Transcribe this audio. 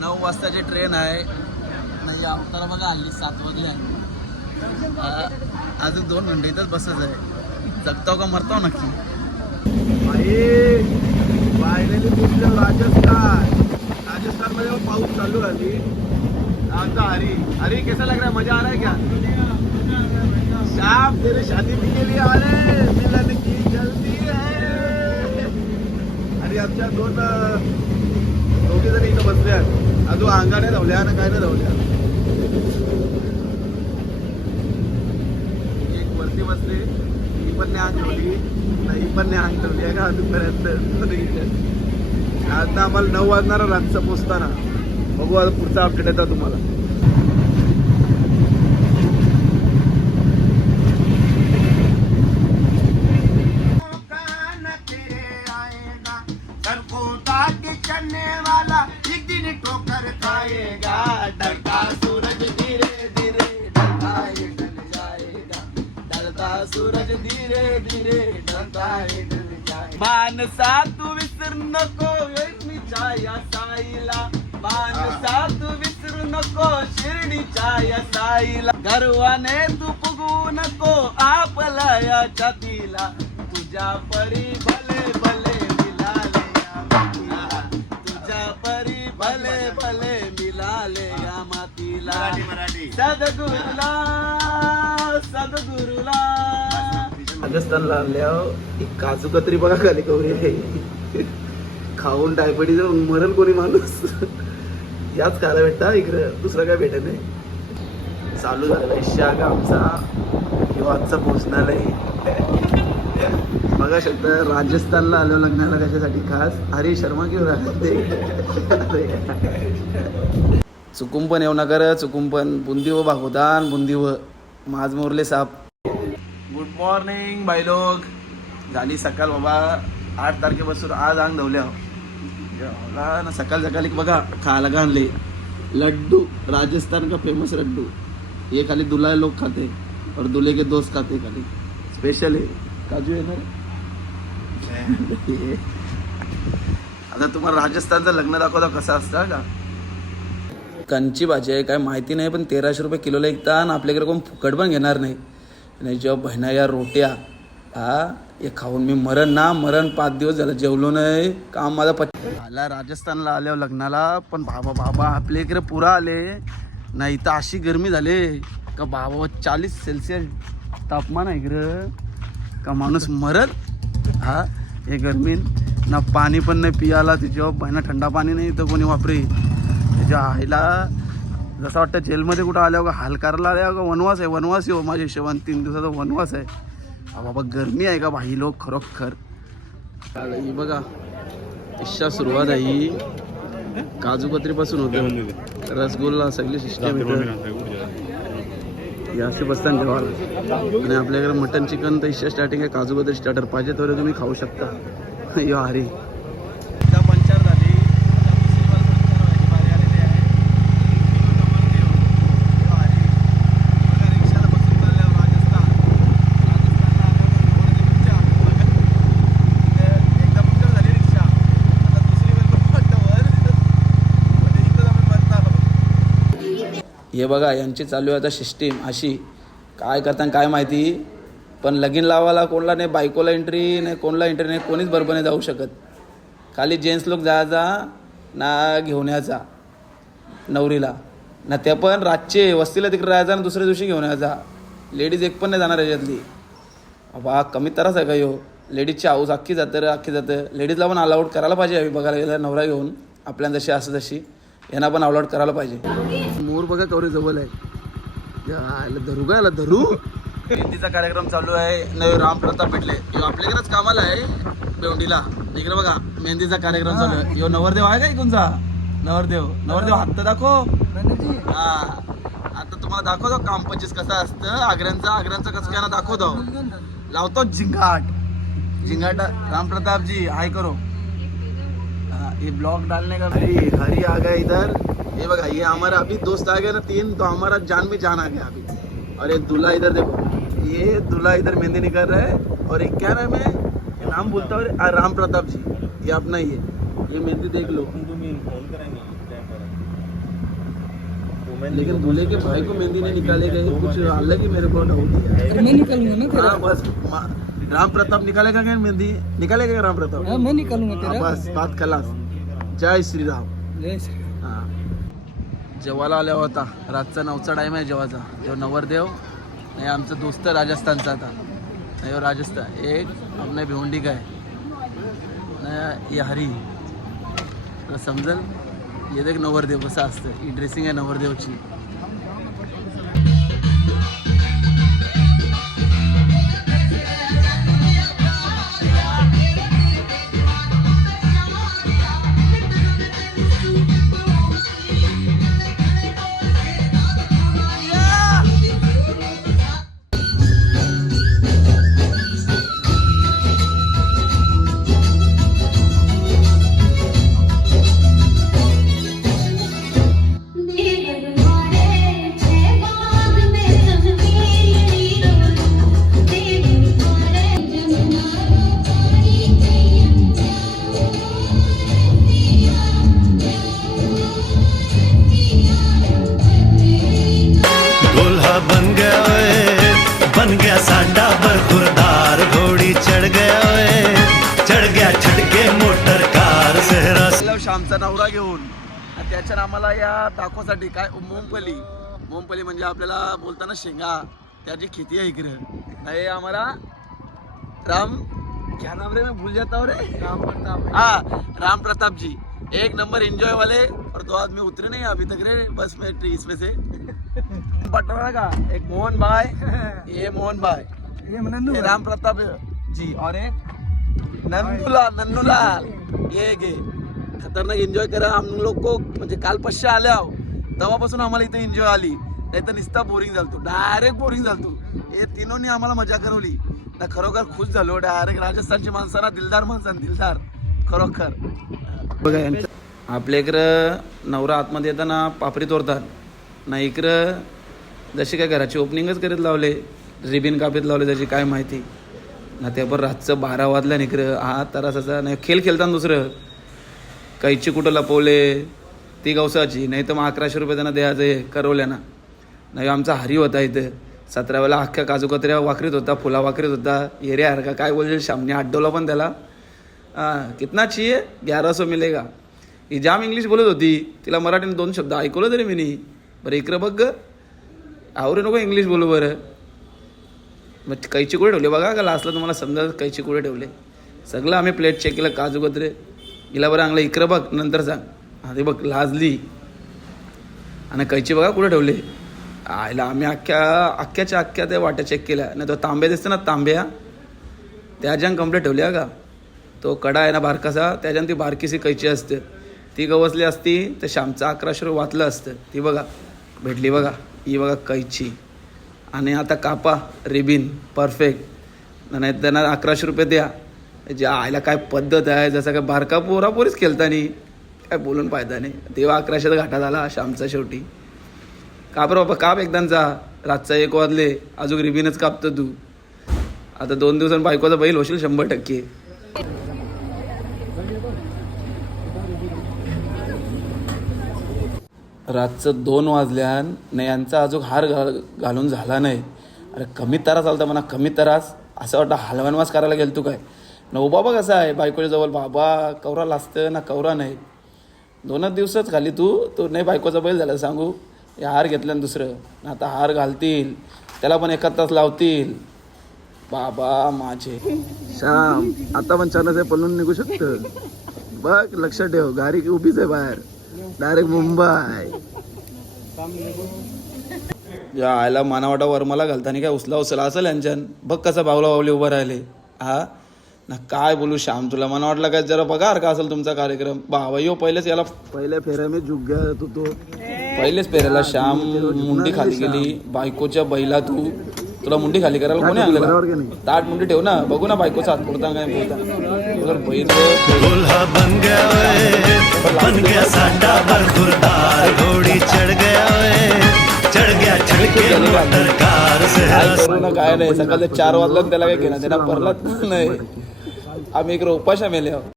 9 वाजताची ट्रेन आहे. नाही अवतार बघा हल्ली 7 वाजले आहे. अजून 2 घंटे इथंच बसच आहे. जगताव का मरताव नक्की. फायनली पोचलो राजस्थान मध्ये पाऊस चालू झाली. आता हरी कैसा लग रहा है? मजा आ रहा है क्या? शाम तेरे शादी के लिए आ रहे, मिलन की जल्दी है. आणि आमच्या दोघे जण इथं बसले आहेत. अजून अंगाने धावल्या ना काय नाही धावल्या. एक वरती बसले, ही पण नाही अंग ठेवली, नाही पण नाही अंग ठेवली आहे का अजूनपर्यंत. आता आम्हाला 9 वाजणार रातचं पोचताना. बघू आता पुढचा अपडेट येतो तुम्हाला. सूरज धीरे धीरे ढलता है. मानसा तू विसरू नको येणीच्या या साईला. मानसा तू विसरू नको शिर्डीच्या या साईला. गर्वाने तू फुगू नको आपल्या या छातीला. तुझ्या परी भले भले मिळाले या मातीला. तुझ्या परी भले भले मिळाले या मातीला. सद्गुरुला सद्गुरुला. राजस्थानला आल्यावर एक काजू कतरी बघा खाली कवरी खाऊन टायफॉइड जाऊन मरण कोणी माणूस. याच खायला भेटता इकडं, दुसरं काय भेटत नाही. चालू झालाय शाग आमचा किंवा आजचा पोचणार आहे. बघा शकता राजस्थानला आलो लग्नाला कशासाठी खास. हरी शर्मा घेऊन राहते. चुकून पण येऊ नका, चुकून पण बुंदी व भागवतान बुंदी व माझ मोरले साप. गुड मॉर्निंग बाई लोग. झाली सकाळ बाबा. 8 तारखेपासून आज अंग धवल्या ना. सकाळ सकाळी बघा खायला आणले लड्डू. राजस्थान का फेमस लड्डू. ये खाली दुल्हा लोग खाते और दूल्हे के दोस्त खाते. खाली स्पेशल है काजू आहे ना. आता तुम्हाला राजस्थानचं लग्न दाखवता कसं असतं का. कंची भाजी आहे काय माहिती नाही, पण 1300 रुपये किलोला विकता. आणि आपल्याकडे कोण फुकट पण घेणार नाही. आणि जेव्हा बहिणा या रोट्या हे खाऊन मी मरण 5 दिवस झालं जेवलो नाही. काम माझा आला राजस्थानला आल्यावर लग्नाला. पण बाबा आपल्या इकडे पुरा आले नाही तर अशी गरमी झाली का बाबा. 40 सेल्सिअस तापमान आहे इकडं का माणूस मरल. हे गरमीत ना पाणी पण नाही पियाला. जेव्हा बहिणा थंडा पाणी नाही तर कोणी वापरे. त्याच्या आईला जसं वाटतं जेलमध्ये कुठं आल्या का हाल करायला आल्या का. वनवास आहे वनवास. हो माझ्या हिशोबाने 3 दिवसाचा वनवास आहे. बाबा गरमी आहे का भाई लोक खरोखर. ही बघा इच्छा सुरुवात आहे ही काजूकत्रीपासून होते. रसगुल्ला सगळी सिस्टम हे असे बसताना जेवायला. आणि आपल्याकडे मटन चिकन तर इच्छा स्टार्टिंग आहे. काजूकत्री स्टार्टर पाहिजे तर तुम्ही खाऊ शकता. यो हरी पंचर झाली. हे बघा यांची चालू आहे आता सिस्टीम अशी. काय करताना काय माहिती, पण लगीन लावायला कोणला नाही बायकोला एंट्री नाही, कोणला एंट्री नाही, कोणीच बरोबर नाही जाऊ शकत. खाली जेंट्स लोक जायचा ना घेऊन यायचा नवरीला ना. त्या पण रातचे वस्तीला तिकडे राहायचा ना दुसऱ्या दिवशी घेऊन यायचा. लेडीज एक पण नाही जाणार याच्यातली. बा कमी त्रास आहे का यो. लेडीजची हाऊस अख्खी जातं. लेडीजला पण अलाउड करायला पाहिजे. बघायला गेला नवरा घेऊन आपल्या जशी असं तशी यांना पण अलाउड करायला पाहिजे. मोर बघा कवरे जवळ आहे. धरू का याला धरू. मेहंदीचा कार्यक्रम चालू आहे. नवी राम प्रताप भेटले. यो आपल्याकडेच कामाला आहे बेवंडीला. इकडे बघा मेहंदीचा कार्यक्रम चालू आहे. यो नवरदेव आहे का इकडचा. नवरदेव हात दाखव. हा आता तुम्हाला दाखवतो काम 25 कसं असतं. आग्र्यांचा कसं काय दाखवतो. लावतो झिंगाट राम प्रताप जी हाय करो. ये ब्लॉग डालने का हरी आ गया इधर. ये बघा ये हमारा अभी दोस्त आ गया ना 3, तो हमारा जान में जान आ गया अभी. और ये दूल्हा इधर देखो. ये दूल्हा इधर मेहंदी निकाल रहा है. और एक क्या नाम है, नाम बोलता हूँ राम प्रताप जी. ये अपना ही है. ये मेहंदी देख लो. लेकिन दूल्हे के भाई को मेहंदी नहीं निकालेगा, ये कुछ अलग ही मेरे को डाउट है। मैं निकालूंगा ना तेरा। हाँ, बस राम प्रताप निकालेगा क्या मेहंदी? निकालेगा क्या राम प्रताप? हाँ, मैं निकालूंगा हाँ, तेरा। बस बात खलास. जय श्रीराम. जय श्री राम. हां, जेवायला आल्या होता. रातचा 9चा टाईम आहे जेवायचा. जो नवरदेव नाही आमचं दोस्त राजस्थानचा आता नाही हो, राजस्थान एक आपल्या भिवंडी काय नाही ये हरी तर समजेल. ये देख नवरदेव कसं असतं. ही ड्रेसिंग आहे नवरदेवची. बन गया सांडा बरखुरदार घोड़ी चढ़ गया चढ़ गया छटके मोटर कार सेहरा. श्यामचा नवरा घेऊन आणि त्याच्या आम्हाला या दाखवासाठी काय मोमपली म्हणजे आपल्याला बोलताना शेंगा त्याची खेती आहे इकडे. नाही आम्हाला राम क्या नाम रे, मैं भूल जाता हूँ रे. राम प्रताप. हाँ, राम प्रताप जी एक नंबर एंजॉय वाले. और 2 आदमी उतरे नहीं अभी तक रे बस में इसमें से. बटवारा का एक मोहन भाई, ये मोहन भाई, ये राम प्रताप जी और एक नंदूलाल. ये गे खतरनाक एन्जॉय करा. हम लोग को म्हणजे काल पश्चे आले आहो तेव्हापासून आम्हाला इथे एन्जॉय आली. नाही तर नुसता बोरिंग झालतो, डायरेक्ट बोरिंग झालतो. हे तीनोंनी आम्हाला मजा करवली ना. खरोखर खुश झालो. डायरेक्ट राजस्थानची माणसांना दिलदार दिलदार खरोखर. बघा आपल्या इकडं नवरा आतमध्ये येताना पापरी तोरतात ना. इकडं जशी काय घराची ओपनिंगच करीत लावले, रिबिन कापीत लावले त्याची काय माहिती ना. ते पण रातचं 12 वाजल्या इकडं हा तरासाचा नाही. खेळ खेळताना दुसरं कैची कुठं लपवले ती गवसाची. नाही तर मग 1100 रुपये त्यांना द्यायचं करवल्याना. नाही आमचा हरी होता इथं 17 वेळा अख्ख्या काजूकत्र्या वाकरीत होता, फुला वाकरीत होता. येरे यार का काय बोलशील. शामने आड्डवला पण त्याला. कितना चाहिए 1100 मिलेगा. ही जाम इंग्लिश बोलत होती. तिला मराठीने 2 शब्द ऐकवलं तरी मी. बरं इकडं बघ ग आवरे नको इंग्लिश बोलू बरं. मग कैची कुठे ठेवले बघा का लास्टला तुम्हाला समजा कैची कुठे ठेवले. सगळं आम्ही प्लेट चेक केलं काजूकत्रे. हिला बरं आणलं इकडं बघ नंतर सांग. हा ते बघ लाजली. आणि कैची बघा कुठे ठेवले. आयला आम्ही अख्ख्याच्या त्या वाट्या चेक केल्या. नाही तो तांब्या दिसतं ना तांब्या त्याच्यानं कंप्लेट ठेवल्या का. तो कडा आहे ना बारकासा त्याच्यानं ती बारकीशी कैची असते ती गवसली असती तर श्यामचं 1100 रुपये वाचलं असतं. ती बघा भेटली बघा. ही बघा कैची. आणि आता कापा रिबिन परफेक्ट. नाही त्यांना 1100 रुपये द्या. ज्या आयला काय पद्धत आहे. जसं काय बारका पोरीच खेळतानी काय बोलून फायदा नाही. तेव्हा 1100चा घाटा झाला श्यामचा शेवटी. काप रे बाबा काप एकदांचा. रातचा 1 वाजले अजून रिबिनच कापतो तू. आता 2 दिवसांनी बायकोचा बैल होशील 100%. रातचं 2 वाजल्यान नाही यांचा अजून हार घालून झाला नाही. अरे कमी त्रास आलता म्हणा. कमी त्रास असं वाटतं हलवनवास करायला गेल तू काय. नऊ बाबा कसा आहे बायकोच्या जवळ. बाबा कवरा लाजतं ना कवरा नाही. 2 दिवसच खाली तू नाही बायकोचा बैल झाला सांगू. हे हार घेतल्यानं दुसरं आता हार घालतील त्याला पण 1 तास लावतील. बाबा माझे श्याम आता पण चालत आहे पळून निघू शकतं. बघ लक्षात ठेव गाडी उभीच आहे बाहेर. डायरेक्ट मुंबई. या आयला मानावाटा वर्माला घालताना काय उचला असेल यांच्यान. बघ कसं बावला बावली उभं राहिले. हा ना काय बोलू श्याम तुला. मला वाटलं काय जरा बघा का असेल तुमचा कार्यक्रम. बाबा यो पहिलेच याला पहिल्या फेऱ्या मी झुक गया तो पहिलेच फेऱ्याला श्याम मुंडी खाली गेली. बायकोच्या बैला तुला मुंडी खाली करायला कोणी आणलं. ताट मुंडी ठेव ना बघू ना बायकोचा हात पुरता काय बोलता. दूल्हा बन गया सांडा बरखुरदार घोड़ी चढ़ गया छटके मोटर कार सेहरा. करू ना काय नाही. सकाळचं 4 वाजलं त्याला काय घेणं त्याला परलाच नाही. आम्ही इकडे उपाशा मेले आहोत.